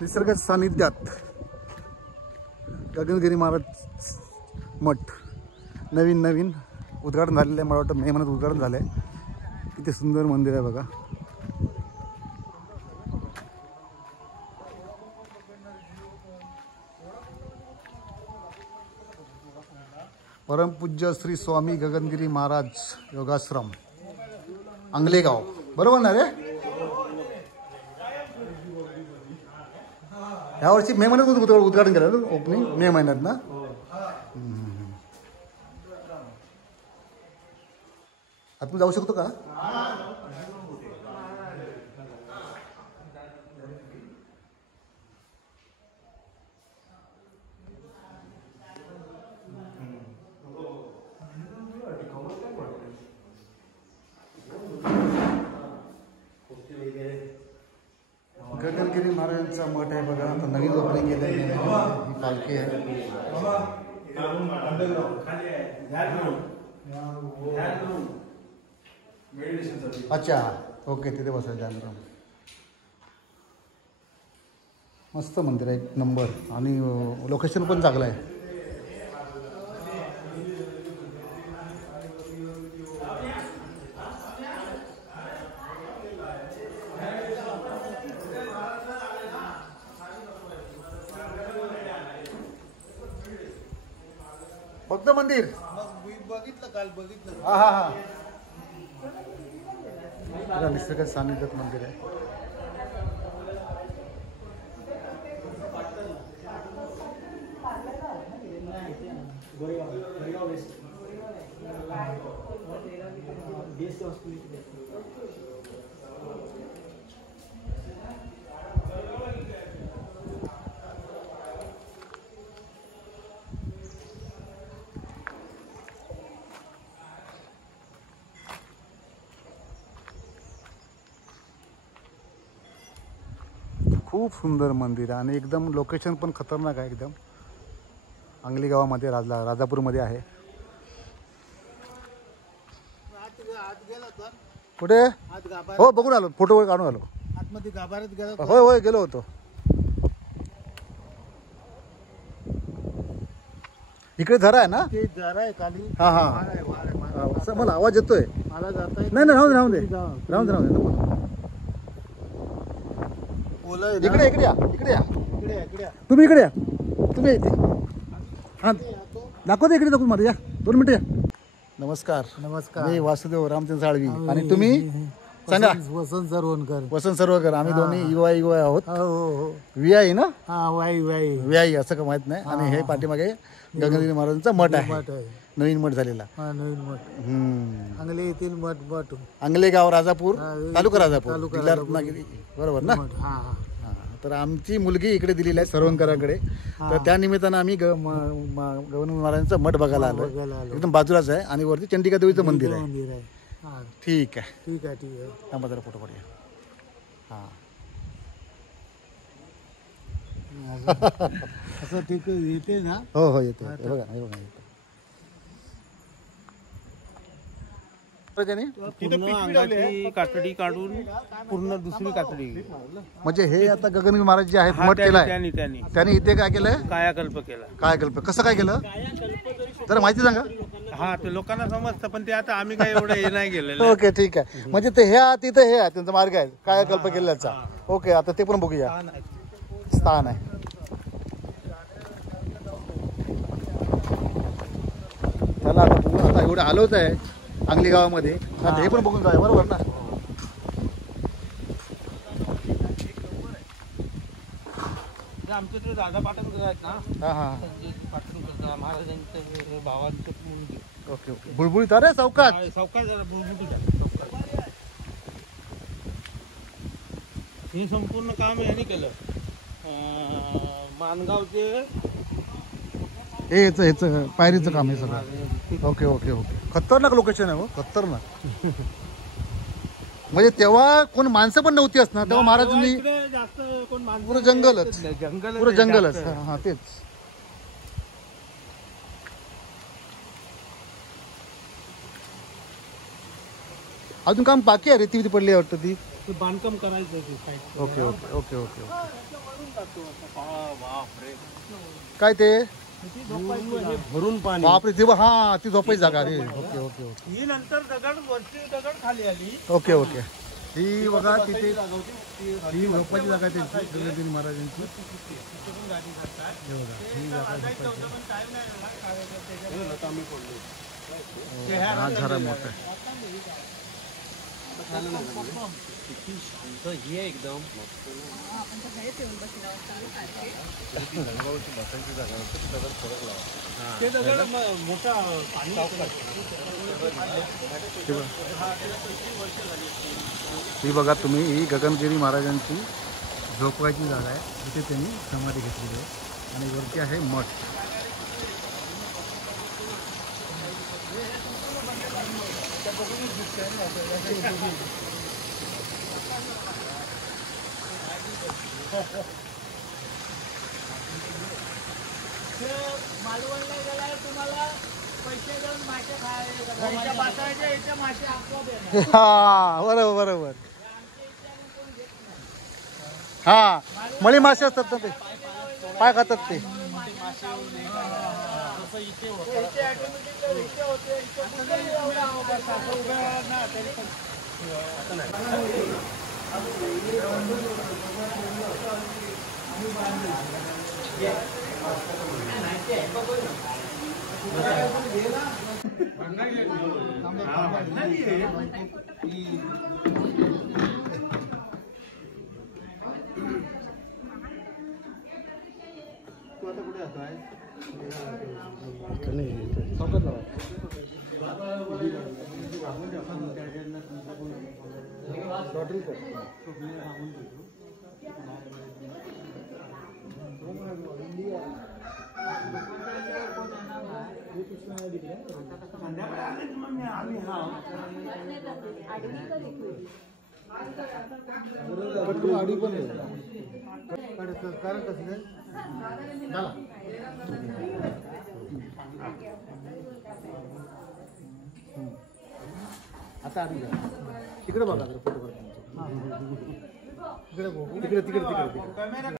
निसर्ग सानिध्यात गगनगिरी महाराज मठ नवीन उद्घाटन झालेलं आहे. मला वाटतं मे महिन्यात उद्घाटन झालं आहे. किती सुंदर मंदिर आहे बघा. परमपूज्य श्री स्वामी गगनगिरी महाराज योगाश्रम अंगलेगाव, बरोबर ना रे? यावर्षी मे महिन्यात उद्घाटन केलं ओपनिंग, मे महिन्यात ना. आतून जाऊ शकतो का? गगनगिरी महाराजांचा मठ आहे बघा. आता नवीन ओपनिंग केलं आहे. ही पालखी आहे. अच्छा, ओके. तिथे बसायचं ध्यानराम. मस्त मंदिर आहे, एक नंबर. आणि लोकेशन पण चांगलं आहे. फक्त मंदिर बघितलं काल, बघितलं. हा हा हा. निसर्ग सानिध्यात मंदिर आहे. खूप सुंदर मंदिर आहे आणि एकदम लोकेशन पण खतरनाक आहे. एकदम अंगली गावामध्ये राजापूरमध्ये आहे. कुठे? हो, बघून आलो, फोटो वगैरे काढून आलो. आतमध्ये गाभाऱ्यात गेलो. होय होय, गेलो होतो. इकडे झरा आहे ना? ते झरा आहे खाली. हा हा, मला आवाज येतोय. मला जाता येत नाही, राहून दे. इकडे या. तुम्ही इकडे या. तुम्ही इथे हा दाखवते. इकडे दाखवून मला या. 2 मिनिटं या. नमस्कार. मी वासुदेव रामचंद्र साळवी. आणि तुम्ही सांगा? वसंत सरवणकर. आम्ही दोन्ही युवा आहोत. व्हीआय ना? व्हीआय असं का माहित नाही. आणि हे पाठीमागे गगनगिरी महाराजांचा मठ आहे. नवीन मठ झालेला. नवीन मठ अंगले येथील मठ. अंगलेगाव, राजापूर, तालुका राजापूर, जिल्हा रत्नागिरी, बरोबर ना? तर आमची मुलगी इकडे दिलेली आहे सरवणकरांकडे. तर त्या निमित्तानं आम्ही गगनगिरी महाराजांचा मठ बघायला आलो. एकदम बाजूलाच आहे. आणि वरती चंडिका देवीचं मंदिर आहे. ठीक आहे. थांबा जरा फोटो काढूया. हा. असं ठीक येते ना? हो येते. बघा येतो. पूर्ण अंगाची कातडी काढून पूर्ण दुसरी कातडी. म्हणजे हे आता गगनगिरी महाराज जे आहेत मठ केलाय त्यांनी इथे काय केलंय? कायाकल्प केला. कायाकल्प कसं काय केलं जरा माहिती सांगा. हा, ते लोकांना समजतं, पण ते आता आम्ही काय एवढं हे नाही गेलेलं. ओके, ठीक आहे. म्हणजे ते हे तिथे हे आहे त्यांचा मार्ग आहे कायाकल्प केल्याचा. ओके, आता ते पण बघूया. स्थान आहे. चला आता एवढं आलोच आहे अंगली गावामध्ये. हे पण बघून जाय, बरोबर ना? आमचे ते दादा पाटणकर आहेत ना. हा पाटणकर महाराजांचं भावांचं मंदिर. ओके. बुळबुळीत. अरे सावकाश जरा बुळबुळीत. हे संपूर्ण काम यांनी केलं. मानगावचे हेच पायरीचं काम आहे सगळं. ओके. खतरनाक लोकेशन आहे. हो, खतरनाक. म्हणजे तेव्हा कोण माणसं पण नव्हती असणार तेव्हा महाराजांनी. पुरं जंगलच. हा तेच. अजून काम बाकी आहे. रेती पडली वाटतं ती. बांधकाम करायचं ते side. Okay okay okay okay okay. काय ते भरून पाणी. बापरे ते हा ती झोपायची जागा रे. ओके ओके ओके ही नंतर दगड वरती दगड खाली आली. Okay okay. ही बघा तिथे ही झोपायची जागा त्यांची दगडगिरी महाराजांची. हे बघा ही जागा झोपायची. हा झाडा मोठा आहे. एकदम मोठा ही बघा तुम्ही ही गगनगिरी महाराजांची झोपवायची जागा आहे. तिथे त्यांनी समाधी घेतलेली आहे आणि वरती आहे मठ. मालवणला गेलाय तुम्हाला पैसे देऊन मासे खायचे. हा बरोबर बरोबर. हा मळी मासे असतात ना ते पाय खातात ते. आडी पण आता आधी तिकडे बघा फोटो. तिकडे तिकडे तिकडे तिकडे.